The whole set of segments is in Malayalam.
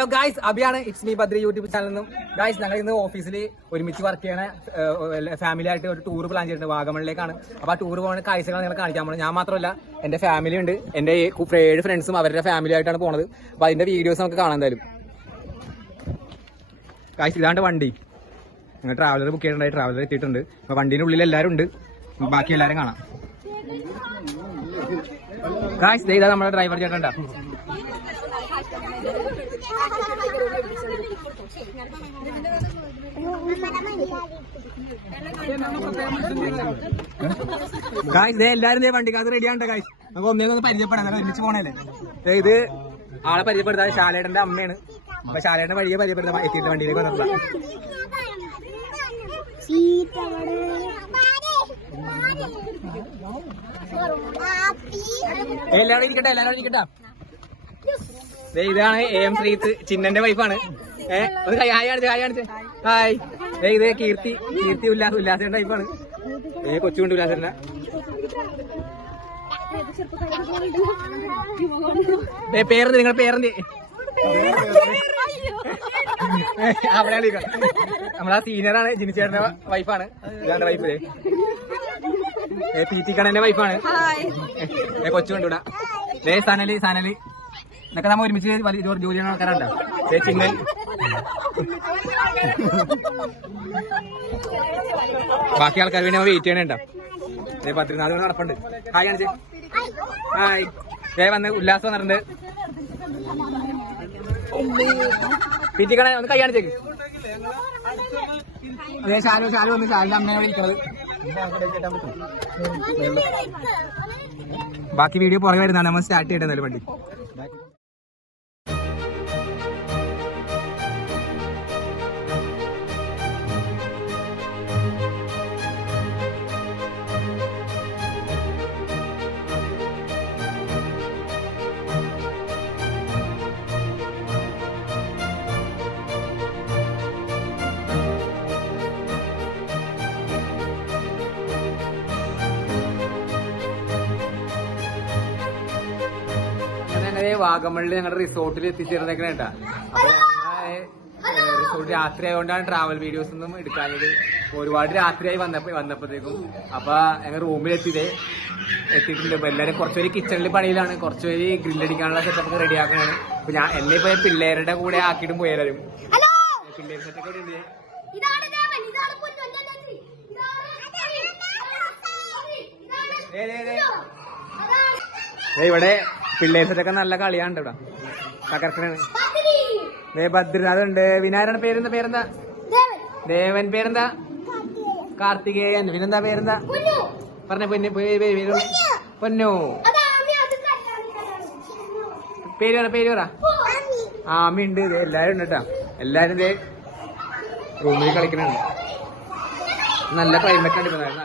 ഹലോ ഗായ്സ്, അഭിയാണ്. ഇറ്റ്സ് മീ ബദ്രി യൂട്യൂബ് ചാനലിൽ നിന്നും. ഗായ്സ്, ഞങ്ങൾ ഇന്ന് ഓഫീസിൽ ഒരുമിച്ച് വർക്ക് ചെയ്യണ ഫാമിലി ആയിട്ട് ഒരു ടൂർ പ്ലാൻ ചെയ്തിട്ടുണ്ട്. വാഗമണിലേക്കാണ്. അപ്പോൾ ആ ടൂർ പോകുന്ന കാഴ്ചകൾ നിങ്ങൾ കാണിക്കാൻ പോകുന്നത്. ഞാൻ മാത്രമല്ല, എൻ്റെ ഫാമിലി ഉണ്ട്. എൻ്റെ 7 ഫ്രണ്ട്സും അവരുടെ ഫാമിലി ആയിട്ടാണ് പോണത്. അപ്പോൾ അതിൻ്റെ വീഡിയോസ് നമുക്ക് കാണാൻ എന്തായാലും. ഗായ്സ്, ഇതാണ്ട് വണ്ടി. ഞങ്ങൾ ട്രാവലർ ബുക്ക് ചെയ്തിട്ടുണ്ടായി. ട്രാവലർ എത്തിയിട്ടുണ്ട്. അപ്പോൾ വണ്ടീൻ്റെ ഉള്ളിൽ എല്ലാവരും ഉണ്ട്. ബാക്കി എല്ലാവരും കാണാം. ഗായ്സ്, ഇതാ നമ്മുടെ ഡ്രൈവർ ചേട്ടൻ. ഗായ്സ്, എല്ലാരും വണ്ടിക്കകത്ത് റെഡിയാണ്. ഗായ്സ്, നമുക്ക് ഒന്നേന്ന് പരിചയപ്പെടാം. ഒരുമിച്ച് പോണല്ലേ. ഇത് ആളെ പരിചയപ്പെടുത്താൻ ശാലേട്ടന്റെ അമ്മയാണ്. അപ്പൊ ശാലേട്ടന്റെ വഴിയെ പരിചയപ്പെടുത്താൻ എത്തിയിട്ട് വണ്ടിയിലേക്ക് വന്നിട്ടുള്ള എല്ലാവരും ഇരിക്കട്ടെ. ഇതാണ് AM ശ്രീത്ത്, ചിന്നന്റെ വൈഫാണ്. ഒന്ന് ഹായ് കാണിച്ചേ. ഹായ്. ഇത് കീർത്തി ഉല്ലാസന്റെ വൈഫാണ്. കൊച്ചുകൊണ്ട് ഉല്ലാസന്റെ. പേരെന്ത്? നിങ്ങളുടെ പേരെന്ത്? അവിടെ നമ്മളാ സീനിയറാണ്. ജിനിച്ചേട്ടന്റെ വൈഫാണ്. ഇതാണ്ട് വൈഫ്. PT കണ്ണന്റെ വൈഫാണ്. കൊച്ചുകൊണ്ടുവിടാ. സനലി എന്നൊക്കെ നമ്മ ഒരുമിച്ച് ജോലി ചെയ്യുന്ന ആൾക്കാരുണ്ടോ? ചിന്നൻ. ബാക്കി ആൾക്കാർ വേണ്ടി നമ്മൾ വെയിറ്റ് ചെയ്യണുണ്ടോ? 14 നടപ്പുണ്ട്. ഹായ് കാണിച്ചേ. ഹായ്. വന്ന് ഉല്ലാസം വന്നിട്ടുണ്ട്. PT കണ്ണൻ ഒന്ന് കൈ കാണിച്ചേക്ക്. അതെ, ശാലു വന്ന് ശാലിന്റെ അമ്മയോട് ഇരിക്കണത്. ബാക്കി വീഡിയോ പുറകെ വരുന്നതാണ്. നമ്മൾ സ്റ്റാർട്ട് ചെയ്തിട്ടുണ്ടല്ലോ വണ്ടി. വാഗമണില് ഞങ്ങളുടെ റിസോർട്ടിൽ എത്തിച്ചേർന്നേക്കണ കേട്ടാ. അപ്പൊ റിസോർട്ട് രാത്രി ആയതുകൊണ്ടാണ് ട്രാവൽ വീഡിയോസ് ഒന്നും എടുക്കാനത്. ഒരുപാട് രാത്രിയായി വന്നപ്പോഴത്തേക്കും. അപ്പൊ ഞങ്ങൾ എത്തിയിട്ടുണ്ട്. അപ്പൊ എല്ലാവരും കുറച്ചുപേര് കിച്ചണിൽ പണിയിലാണ്, കുറച്ചുപേര് ഗ്രില്ലടിക്കാനുള്ള സെറ്റപ്പ് ഒക്കെ റെഡി ആക്കണാണ്. അപ്പൊ എന്നെ ഇപ്പൊ പിള്ളേരുടെ കൂടെ ആക്കിയിട്ടും പോയി. എല്ലാവരും പിള്ളേർ സെറ്റൊക്കെ ഉണ്ട്. ഇവിടെ പിള്ളേർ സെറ്റൊക്കെ നല്ല കളിയാണ് ഇവിടെ. തകർക്കണാണ്. ബദ്രിനാഥ് ഉണ്ട്. വിനായരുടെ പേരെന്താ? ദേവൻ. പേരെന്താ? കാർത്തികേയൻ. പിന്നെന്താ പേരെന്താ പറഞ്ഞ? പൊന്നു. പേര് പറ. ആമിയുണ്ട്. എല്ലാരും ഉണ്ട് കേട്ടാ. എല്ലാരും റൂമിൽ കളിക്കണുണ്ട്. നല്ല ക്ലൈമറ്റ് ഉണ്ട്. നല്ല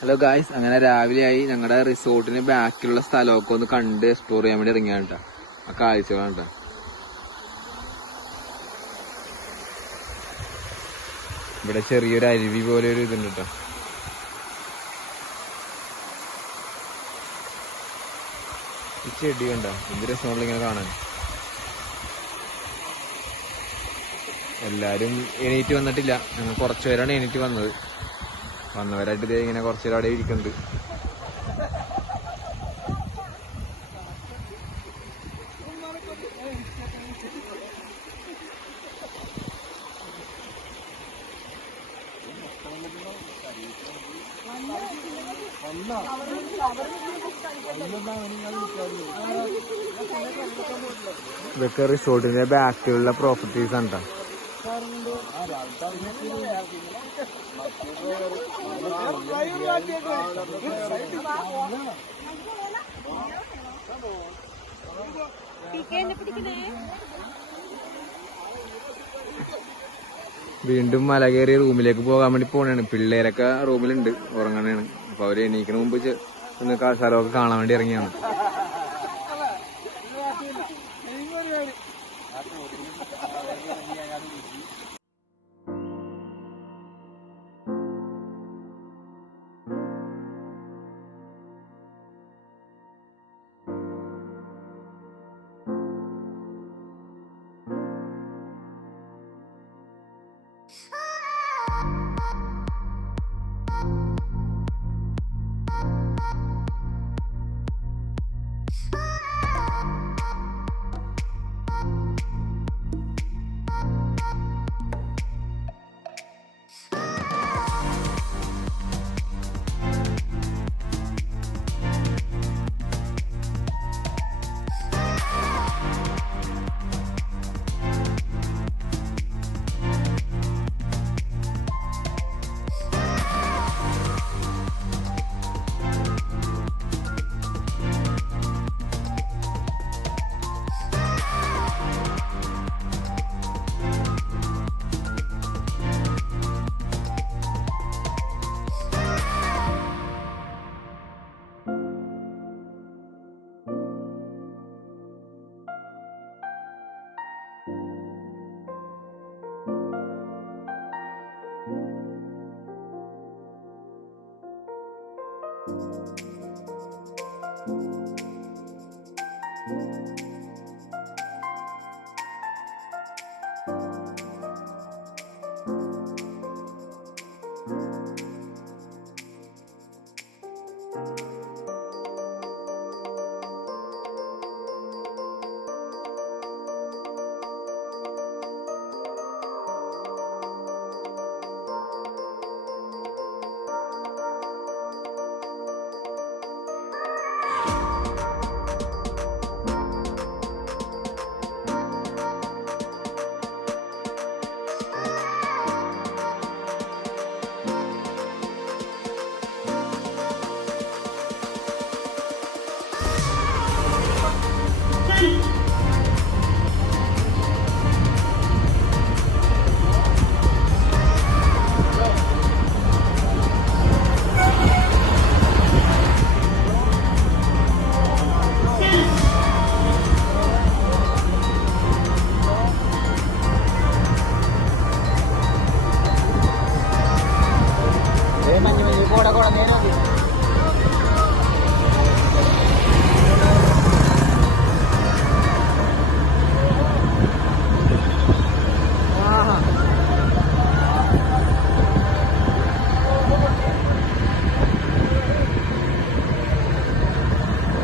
ഹലോ ഗായ്സ്, അങ്ങനെ രാവിലെയായി. ഞങ്ങളുടെ റിസോർട്ടിന് ബാക്കിലുള്ള സ്ഥലമൊക്കെ ഒന്ന് കണ്ട് എക്സ്പ്ലോർ ചെയ്യാൻ വേണ്ടി ഇറങ്ങിയാണ് കേട്ടോ. ആ കാഴ്ചകളാണ് കേട്ടോ. ഇവിടെ ചെറിയൊരു അരുവി പോലെ ഒരു ഇതുണ്ട് കേട്ടോ. ഈ ചെടി കണ്ട എന്ത് രസമുള്ള ഇങ്ങനെ കാണാൻ. എല്ലാരും എണീറ്റ് വന്നിട്ടില്ല, ഞങ്ങൾ കുറച്ചുപേരാണ് എണീറ്റ് വന്നത്. വന്നവരായിട്ട് ഇതേ ഇങ്ങനെ കുറച്ചുപേരും അവിടെ ഇരിക്കുന്നുണ്ട്. ഇതൊക്കെ റിസോർട്ടിന്റെ ബാക്കിലുള്ള പ്രോപ്പർട്ടീസ് ആണ്. വീണ്ടും മല കയറി റൂമിലേക്ക് പോകാൻ വേണ്ടി പോണാണ്. പിള്ളേരൊക്കെ റൂമിലുണ്ട്, ഉറങ്ങണാണ്. അപ്പൊ അവര് എണീക്കണ മുമ്പ് ഒന്ന് സ്ഥലമൊക്കെ കാണാൻ വേണ്ടി ഇറങ്ങിയാണ്.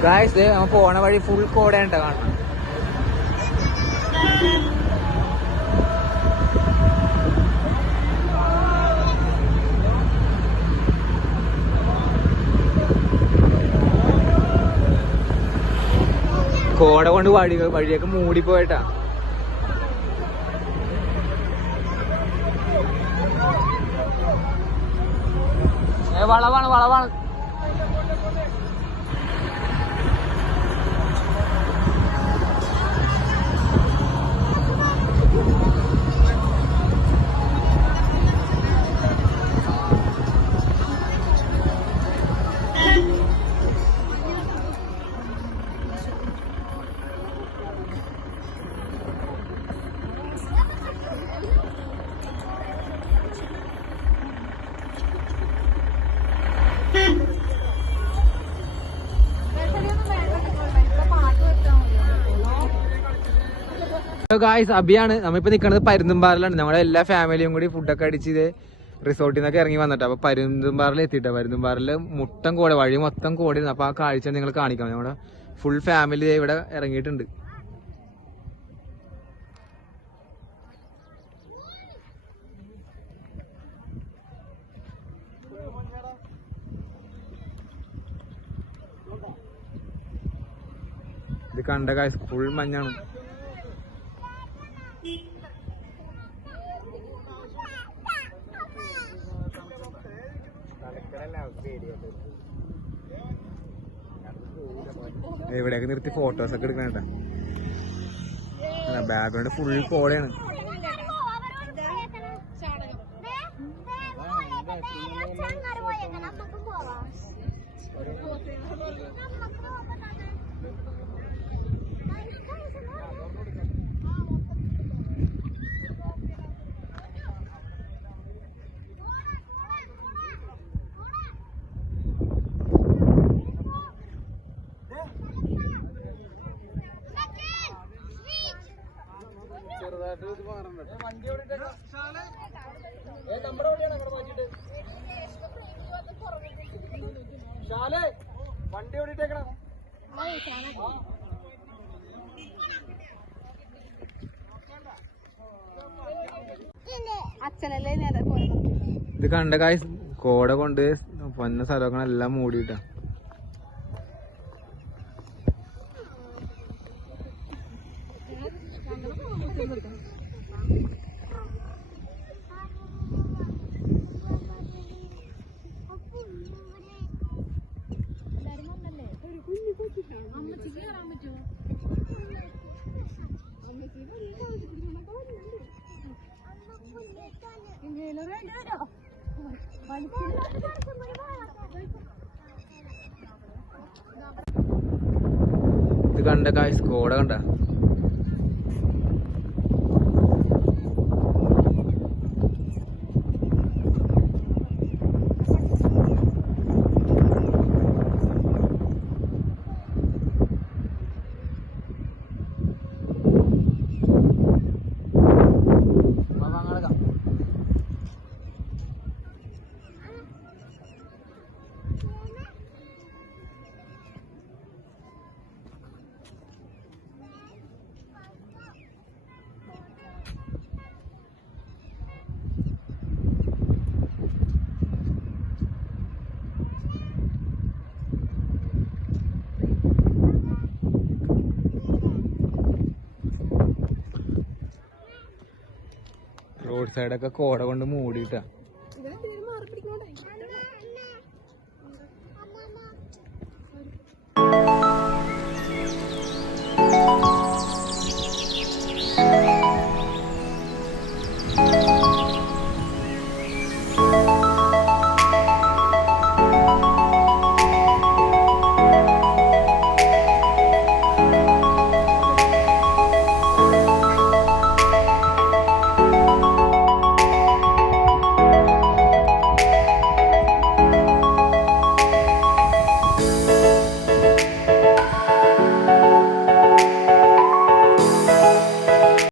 ഗായ്സ് നമ്മൾ പോണ വഴി ഫുൾ കോടയാണ് കാണണം. കോട കൊണ്ട് വഴിയൊക്കെ മൂടിപ്പോയിട്ടാ. വളവാണ് ഗായ്സ് അഭിയാണ്. നമ്മളിപ്പോ നിൽക്കുന്നത് പരുന്തുംപാറിലാണ്. ഞങ്ങളുടെ എല്ലാ ഫാമിലിയും കൂടി ഫുഡൊക്കെ അടിച്ച് റിസോർട്ടിൽ നിന്നൊക്കെ ഇറങ്ങി വന്നിട്ട് അപ്പൊ പരുന്തുംപാറിൽ എത്തിയിട്ട് പരുന്തുംപാറില് മുട്ടം കോട വഴി മൊത്തം കോടയിരുന്നു. അപ്പൊ ആ കാഴ്ച നിങ്ങൾ കാണിക്കണം. നമ്മുടെ ഫുൾ ഫാമിലി ഇവിടെ ഇറങ്ങിയിട്ടുണ്ട്. ഇത് കണ്ട കാഴ്ച ഫുൾ മഞ്ഞാണ്. ഇവിടെയൊക്കെ നിർത്തി ഫോട്ടോസ് ഒക്കെ എടുക്കണേട്ടാ. Background full കോടയാണ്. വണ്ടി ഓടിട്ടേക്കണം. ഇത് കണ്ട കായ് കോട കൊണ്ട് പൊന്ന സ്ഥലങ്ങളെല്ലാം മൂടിയിട്ടാ. ഇത് കണ്ട കായ് കോട കണ്ട. റോഡ് സൈഡൊക്കെ കോട കൊണ്ട് മൂടിയിട്ടാ.